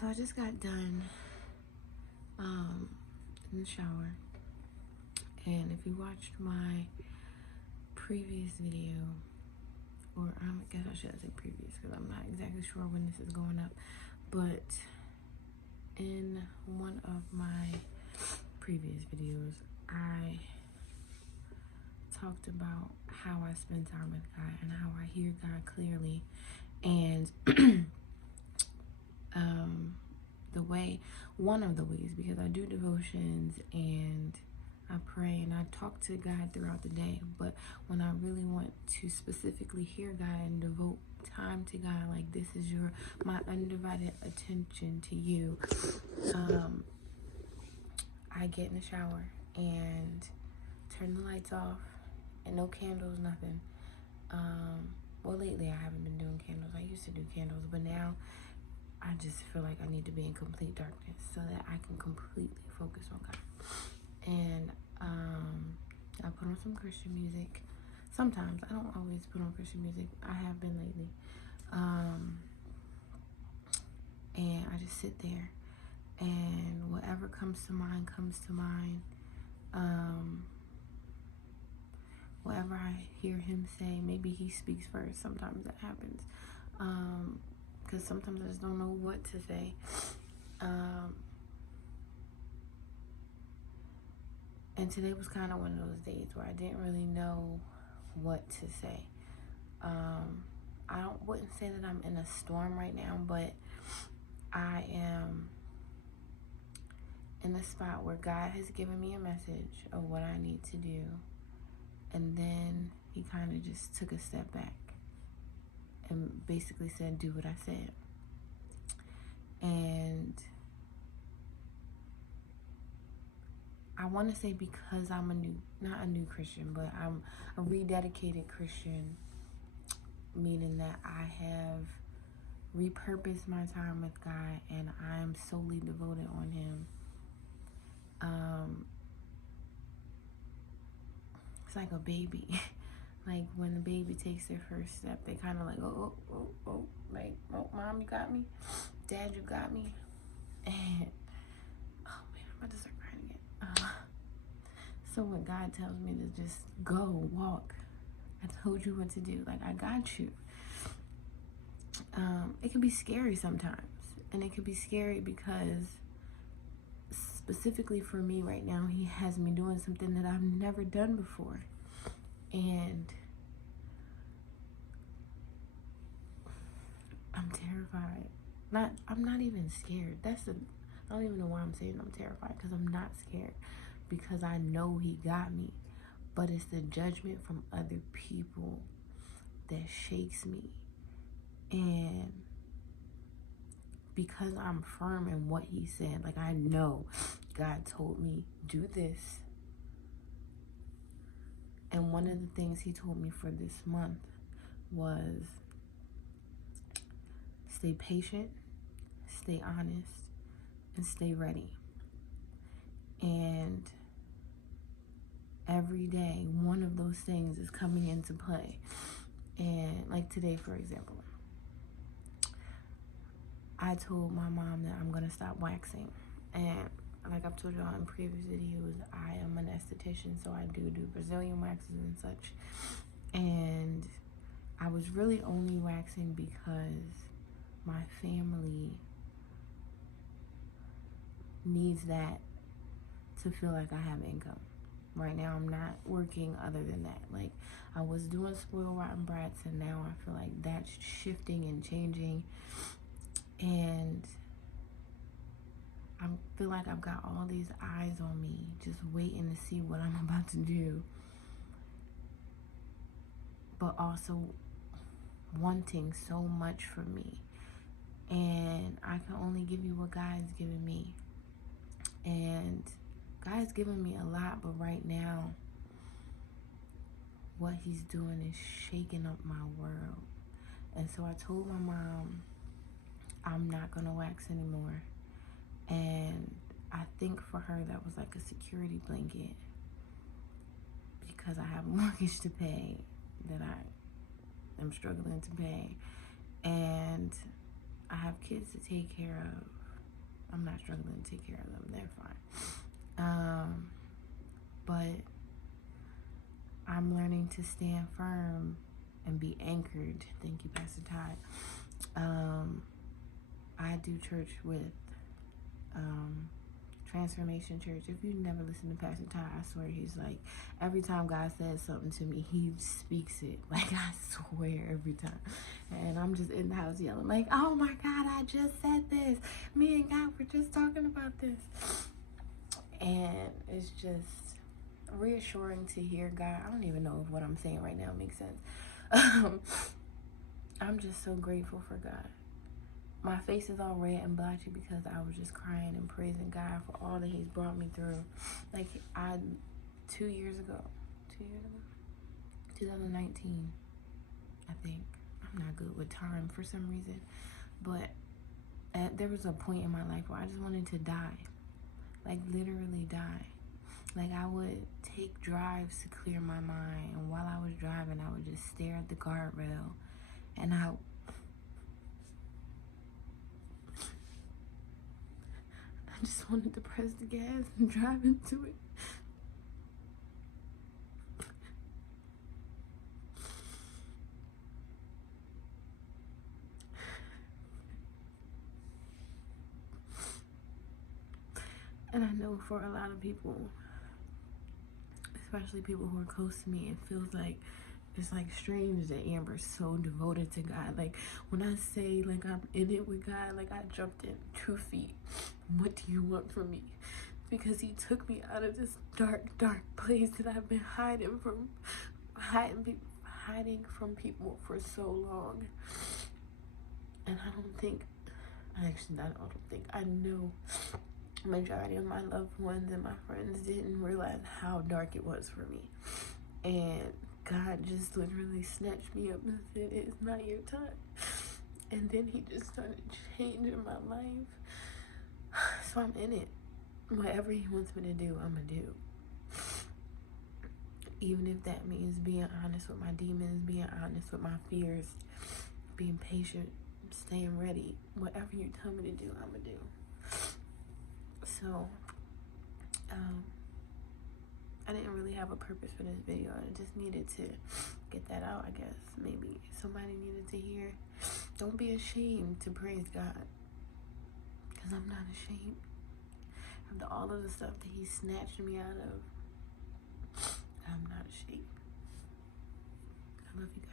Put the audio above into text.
So I just got done in the shower, and if you watched my previous video, or I guess I should say previous because I'm not exactly sure when this is going up, but in one of my previous videos, I talked about how I spend time with God and how I hear God clearly, and one of the ways, because I do devotions and I pray and I talk to God throughout the day, but when I really want to specifically hear God and devote time to God, like this is my undivided attention to you, I get in the shower and turn the lights off and no candles, nothing. Well, lately I haven't been doing candles. I used to do candles, but now I just feel like I need to be in complete darkness so that I can completely focus on God. And I put on some Christian music. Sometimes, I don't always put on Christian music. I have been lately. And I just sit there, and whatever comes to mind comes to mind. Whatever I hear him say, maybe he speaks first. Sometimes that happens. Because sometimes I just don't know what to say. And today was kind of one of those days where I didn't really know what to say. I wouldn't say that I'm in a storm right now, but I am in a spot where God has given me a message of what I need to do. And then he kind of just took a step back and basically said, do what I said. And I want to say because I'm not a new Christian, but I'm a rededicated Christian, meaning that I have repurposed my time with God and I am solely devoted on him. It's like a baby. Like when the baby takes their first step, they kind of like, like, oh, mom, you got me? Dad, you got me? And, oh man, I'm about to start crying again. So when God tells me to just go, walk, I told you what to do, like I got you. It can be scary sometimes. And it can be scary because specifically for me right now, he has me doing something that I've never done before. And I'm terrified. I'm not even scared. I don't even know why I'm saying I'm terrified, because I'm not scared, because I know he got me. But it's the judgment from other people that shakes me. And because I'm firm in what he said, like I know God told me, do this. And one of the things he told me for this month was stay patient, stay honest, and stay ready. And every day, one of those things is coming into play. And like today, for example, I told my mom that I'm gonna stop waxing. And like I've told y'all in previous videos, I am an esthetician, so I do Brazilian waxes and such. And I was really only waxing because my family needs that to feel like I have income. Right now, I'm not working other than that. Like, I was doing Spoiled Rotten Brats, and now I feel like that's shifting and changing. And I feel like I've got all these eyes on me, just waiting to see what I'm about to do. But also wanting so much from me. And I can only give you what God's given me. And God's given me a lot, but right now, what he's doing is shaking up my world. And so I told my mom, I'm not gonna wax anymore. And I think for her that was like a security blanket, because I have a mortgage to pay that I am struggling to pay, and I have kids to take care of, I'm not struggling to take care of them. They're fine. But I'm learning to stand firm and be anchored. Thank you, Pastor Todd. I do church with Transformation Church. If you never listen to Pastor Todd, I swear he's like, every time God says something to me, he speaks it. Like, I swear, every time. And I'm just in the house yelling like, oh my God, I just said this. Me and God were just talking about this. And it's just reassuring to hear God. I don't even know if what I'm saying right now makes sense. I'm just so grateful for God. My face is all red and blotchy because I was just crying and praising God for all that he's brought me through. Like, 2 years ago, 2019, I think. I'm not good with time for some reason. But there was a point in my life where I just wanted to die. Like, literally die. Like, I would take drives to clear my mind. And while I was driving, I would just stare at the guardrail. And I just wanted to press the gas and drive into it. And I know for a lot of people, especially people who are close to me, it feels like it's like strange that Amber's so devoted to God. Like, when I say like I'm in it with God, like I jumped in 2 feet. What do you want from me? Because he took me out of this dark place that I've been hiding from people for so long. And I know majority of my loved ones and my friends didn't realize how dark it was for me. And God just literally snatched me up and said, it's not your time. And then he just started changing my life. So I'm in it. Whatever he wants me to do, I'm gonna do. Even if that means being honest with my demons, being honest with my fears, being patient, staying ready. Whatever you tell me to do, I'm gonna do. So, I didn't really have a purpose for this video. I just needed to get that out, I guess. Maybe somebody needed to hear. Don't be ashamed to praise God. Because I'm not ashamed. After all of the stuff that he snatched me out of, I'm not ashamed. I love you guys.